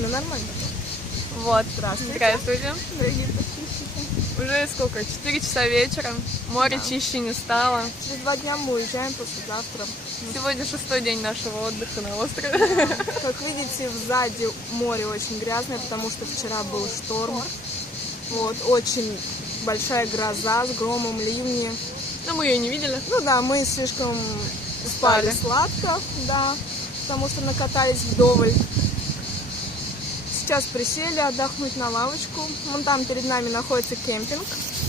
ну нормально. Вот. Здравствуйте. Здравствуйте. Дорогие подписчики. Уже сколько? 4 часа вечера. Море чище не стало. Через 2 дня мы уезжаем, послезавтра. Сегодня 6-й день нашего отдыха на острове. Как видите, сзади море очень грязное, потому что вчера был шторм. Вот, очень большая гроза с громом, ливни. Но мы ее не видели. Ну да, мы слишком спали сладко, да, потому что накатались вдоволь. Сейчас присели отдохнуть на лавочку. Вон там перед нами находится кемпинг,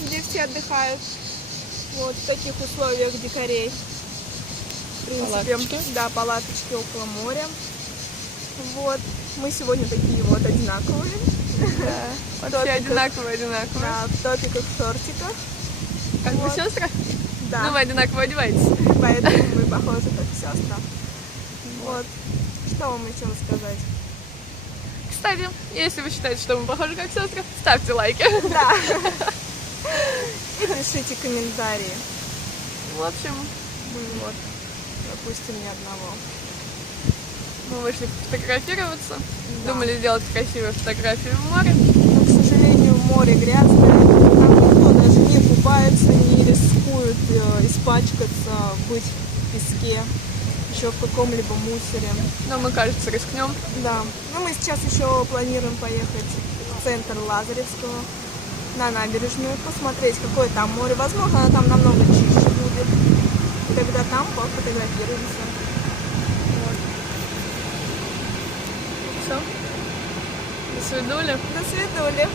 где все отдыхают. Вот в таких условиях дикарей. В принципе, Палаточки. да, палаточки около моря. Вот. Мы сегодня такие вот одинаковые. Да. Вообще одинаковые. Да, в топиках, в шортиках. Как бы Вот. сестры? Да. Ну, вы одинаково одеваетесь. Поэтому мы похожи как сестры. Вот. Что вам еще рассказать? Кстати, если вы считаете, что мы похожи как сестры, ставьте лайки. Да. И пишите комментарии. В общем, Вот. Допустим, ни одного. мы вышли фотографироваться. Да. Думали сделать красивые фотографии в море. Но, к сожалению, море грязное. Там никто даже не купается, не рискует испачкаться, быть в песке, еще в каком-либо мусоре. Но мы, кажется, рискнем. Да. Ну, мы сейчас еще планируем поехать в центр Лазаревского, на набережную, посмотреть, какое там море. Возможно, оно там намного чище будет. И тогда там пофотографируемся. Вот. Все. До свидули. До свидули.